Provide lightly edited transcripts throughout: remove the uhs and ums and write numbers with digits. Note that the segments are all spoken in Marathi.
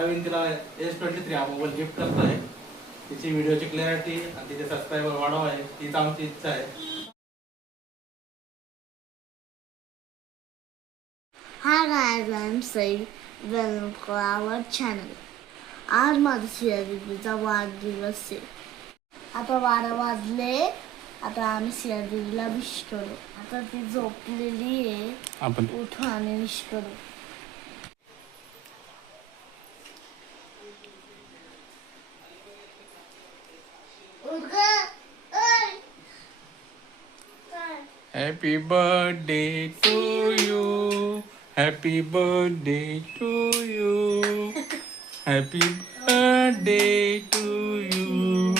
प्रवीण तिला S23 हा मोबाईल गिफ्ट करतोय. तिची व्हिडिओची क्लॅरिटी आणि तिचे सबस्क्रायबर वाढवावे हीच आमची इच्छा आहे. Hi guys, I'm Said. Welcome to our channel. आज माझा सियादीदीचा वाढदिवस आहे. आता 12 वाजले. आता आम्ही सियादीदीला विश करू. आता ती झोपलेली आहे. आपण उठू आणि विश करू. Happy birthday to you. Happy birthday to you. Happy birthday to you.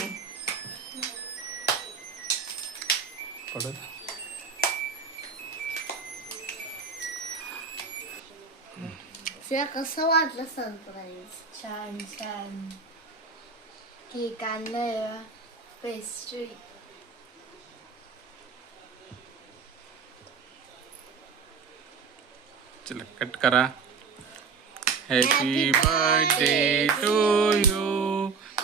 पडत सिया कसं वाटलं सरप्राईज? छान छान. केक आणलंय, पेस्ट्री. चला कट करा. Happy birthday to you.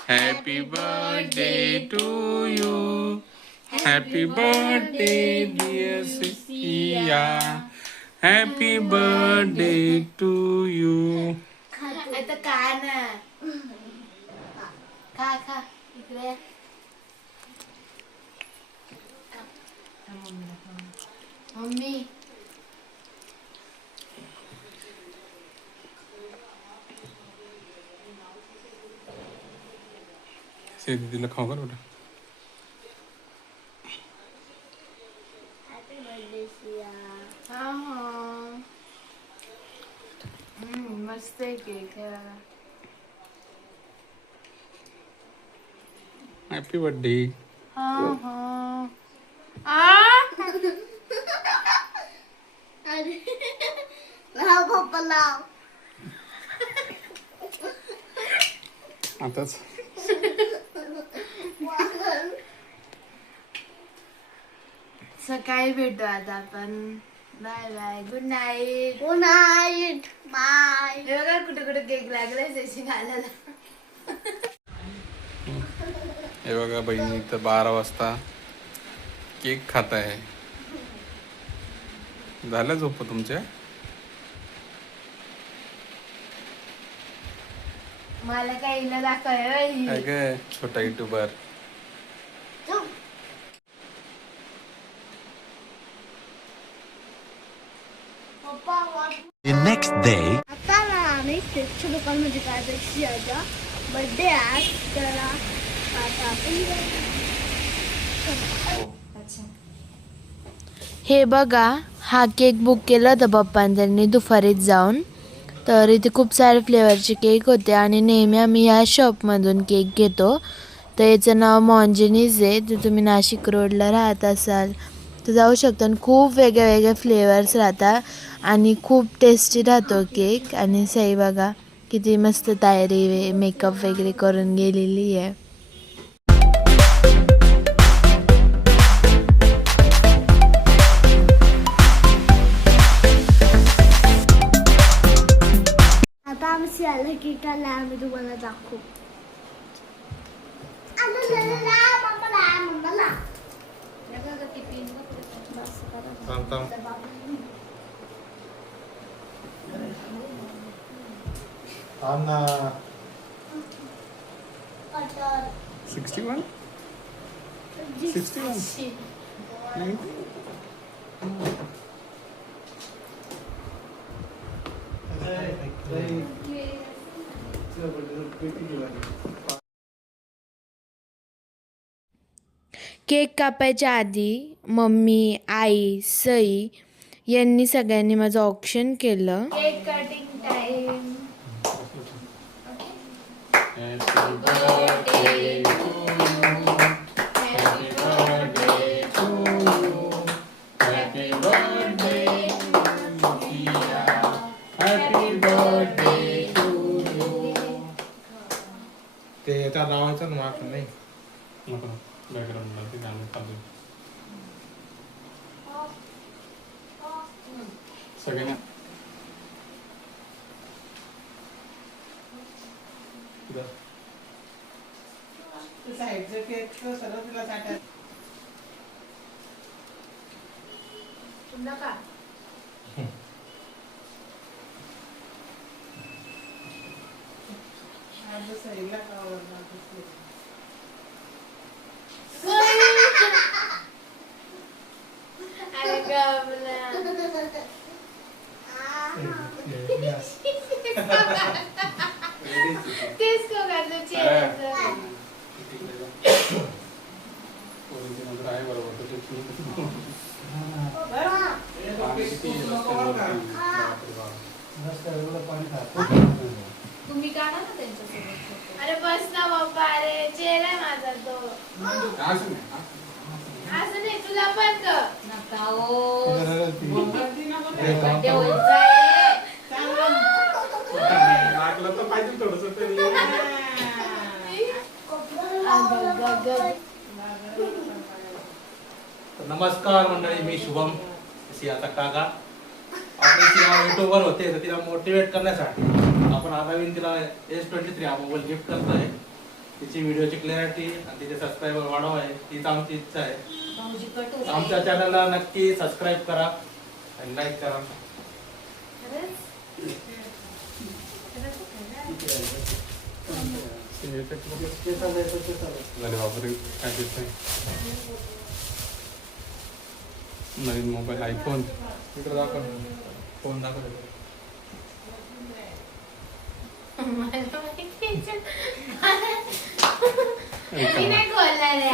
Happy birthday to you. Happy birthday dear Siya. Happy birthday to you. आता काय ना खा खा इकडे. मम्मी दीदीला खाऊ का बेटा. Happy birthday Siya. हा मस्त आहे केक. Happy birthday. हा अरे लाव पप्पा लाव. आताच सकाळी भेटू आता आपण. Bye bye. Good night. Good night. Bye. हे बघा कुठे कुठे केक लागलाय त्याची घालायला. हे बघा बहिणी तर 12 वाजता केक खात आहे. झालं झोप तुमच्या? मला काही न दाखव. काय काय छोटा युट्यूबर. The next day. आता ना आम्ही केकच्या दुकानमध्ये काय सियाचा बर्थडे आज त्याला आता हे बघा, हा केक बुक केला होता पप्पांनी त्यांनी दुपारीच जाऊन. तर इथे खूप सारे फ्लेवरचे केक होते आणि नेहमी आम्ही ह्या शॉपमधून केक घेतो. तर याचं नाव मॉन्जिनीज आहे. तर तुम्ही नाशिक रोडला राहत असाल तर जाऊ शकता. आणि खूप वेगळे वेगळे फ्लेवर्स राहतात आणि खूप टेस्टी राहतो केक. आणि सई बघा किती मस्त तयारी मेकअप वगैरे करून गेलेली आहे. आता आम्ही सियाला केक आला आम्ही तुम्हाला दाखवू. Anna 61 61 केक कापायच्या आधी मम्मी, आई, सई यांनी सगळ्यांनी माझं ऑक्शन केलं. Cake cutting time. ते याचा लावायचं ना मागं नाही नको बॅकग्राऊंडला ते गाणं चालू सगळ्यांना साईडचं केक सगळं तिला चाटायचं. नका आज साईडला आवडणार दिसते. अरे गबला तेच को करतो चेहऱ्याचं तुम्ही काढा ना त्यांच्यासोबत. अरे बस ना बाप्पा, अरे चेहरा आहे माझा तो. असं नाही तुला पण ग. नका हो. बोंबाटी नको बर्थडे ते. व्हायचा आहे. लागलं तर पाहिजे थोडंसं तरी. नमस्कार मंडळी, मी शुभम सियाचा काका. आपली युट्यूबवर होते तर तिला मोटिवेट करण्यासाठी आपण आगामी तिला S23 हा मोबाईल गिफ्ट करतोय. तिची व्हिडिओची क्लॅरिटी आणि तिचे सबस्क्रायबर वाढवाय तीच आमची इच्छा आहे. आमच्या चॅनलला नक्की सबस्क्राईब करा आणि लाईक करा. नवीन मोबाईल आयफोन. इकडे दाखव, फोन दाखव. मी नाही खोलणार आहे.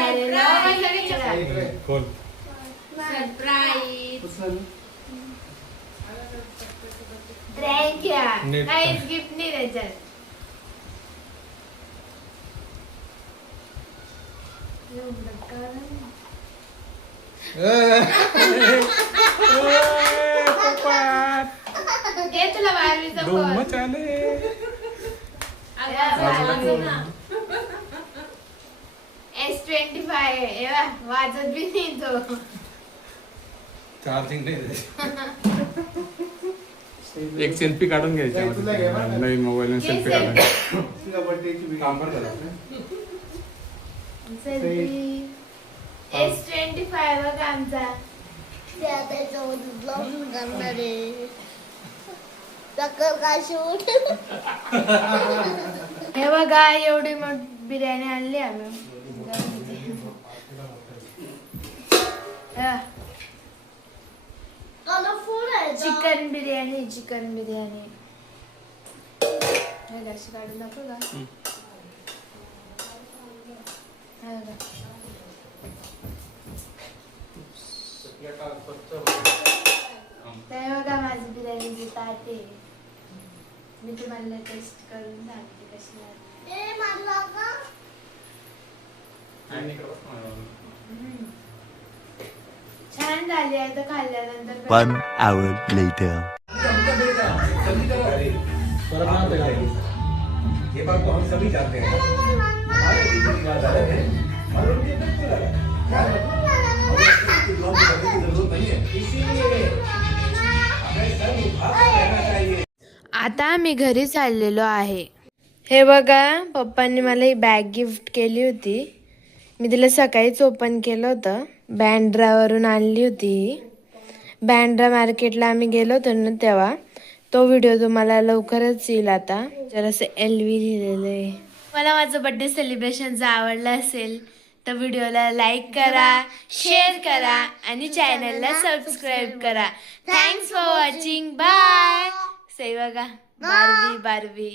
अरे खोल. सरप्राईज. Thank you. काहीच गिफ्ट नाही त्याच्यात. हे तुला बारवीचं डोम फळ. चाले. S25 आहे. हे बघ, वाजत बी नाही तो. चार्जिंग नाही. एक सेल्फी काढून घ्यायचा नवीन मोबाईल सेल्फी काढून. काम बरं झालं. सेल्फी. S25 बघ आमचा. त्या त्याच्यामध्ये ब्लॉग करणार आहे. चक्कर काय शूट. हे बघा, एवढी मोठी बिर्याणी आणली आम्ही. कलरफुल आहे चिकन बिर्याणी. चिकन बिर्याणी हे अशी काढून दाखव का. हे बघा. ते बघा माझी बिर्याणीची ताट आहे. मी तुम्हाला टेस्ट करून सांगते कशी लागते. ए मला का छान झाली आहे. तर खाल्ल्यानंतर 1 hour later. परत नाव ते काय? ये बात तो हम सभी जानते हैं हमारे रीति रिवाज अलग है और उनके बिल्कुल अलग है हमें इसके ब्लॉग करने की जरूरत नहीं है इसीलिए हमें सब उठा कर रहना चाहिए. आता आम्ही घरी चाललेलो आहे. हे बघा, पप्पांनी मला ही बॅग गिफ्ट केली होती. मी तिला सकाळीच ओपन केलं होतं. बँड्रावरून आणली होती ही. बँड्रा मार्केटला आम्ही गेलो होतो ना तेव्हा. तो व्हिडिओ तुम्हाला लवकरच येईल. आता जरासं LV लिहिलेलं आहे. मला माझं बड्डे सेलिब्रेशन जर आवडलं असेल तर व्हिडिओला लाईक करा, शेअर करा आणि चॅनलला सबस्क्राईब करा. Thanks for watching. बाय. से बघा, बारबी.